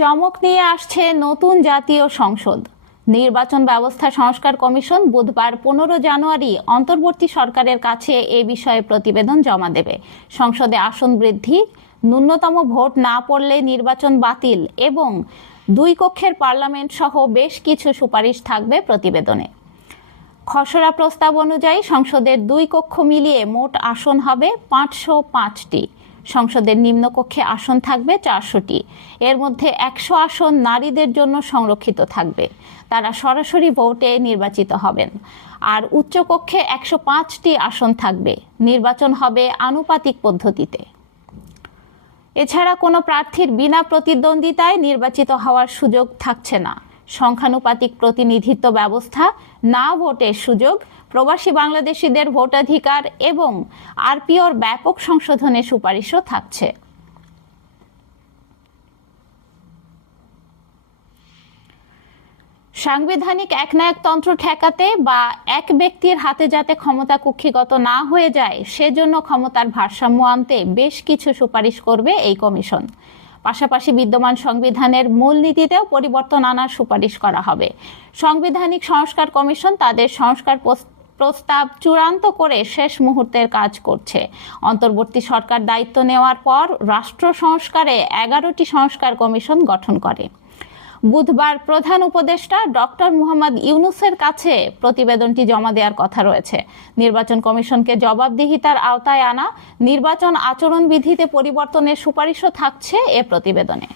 চমক নিয়ে আসছে নতুন জাতীয় সংসদ। নির্বাচন ব্যবস্থা সংস্কার কমিশন বুধবার পনেরো জানুয়ারি অন্তর্বর্তী সরকারের কাছে এ বিষয়ে প্রতিবেদন জমা দেবে। সংসদে আসন বৃদ্ধি, ন্যূনতম ভোট না পড়লে নির্বাচন বাতিল এবং দুই কক্ষের পার্লামেন্ট সহ বেশ কিছু সুপারিশ থাকবে প্রতিবেদনে। খসড়া প্রস্তাব অনুযায়ী সংসদের দুই কক্ষ মিলিয়ে মোট আসন হবে পাঁচশো পাঁচটি। সংসদের নিম্নকক্ষে আসন থাকবে চারশোটি। এর মধ্যে একশো আসন নারীদের জন্য সংরক্ষিত থাকবে। তারা সরাসরি ভোটে নির্বাচিত হবেন। আর উচ্চকক্ষে একশো পাঁচটি আসন থাকবে। নির্বাচন হবে আনুপাতিক পদ্ধতিতে। এছাড়া কোনো প্রার্থীর বিনা প্রতিদ্বন্দ্বিতায় নির্বাচিত হওয়ার সুযোগ থাকছে না। সংখ্যানুপাতিক প্রতিনিধিত্ব ব্যবস্থা, না ভোটের সুযোগ, প্রবাসী বাংলাদেশিদের ভোটাধিকার এবং আরপিওর ব্যাপক সংশোধনের সুপারিশও থাকছে। সাংবিধানিক একনায়কতন্ত্র ঠেকাতে বা এক ব্যক্তির হাতে যাতে ক্ষমতা কুক্ষিগত না হয়ে যায়, সেজন্য ক্ষমতার ভারসাম্য আনতে বেশ কিছু সুপারিশ করবে এই কমিশন। পাশাপাশি বিদ্যমান সংবিধানের মূলনীতিতেও পরিবর্তন আনার সুপারিশ করা হবে। সাংবিধানিক সংস্কার কমিশন তাদের সংস্কার প্রস- প্রস্তাব চূড়ান্ত করে শেষ মুহূর্তের কাজ করছে। অন্তর্বর্তী সরকার দায়িত্ব নেওয়ার পর রাষ্ট্র সংস্কারে এগারোটি সংস্কার কমিশন গঠন করে। বুধবার প্রধান উপদেষ্টা ডক্টর মুহাম্মদ ইউনুসের কাছে প্রতিবেদনটি জমা দেওয়ার কথা রয়েছে। নির্বাচন কমিশনকে জবাবদিহিতার আওতায় আনা, নির্বাচন আচরণবিধিতে পরিবর্তনের সুপারিশও থাকছে এ প্রতিবেদনে।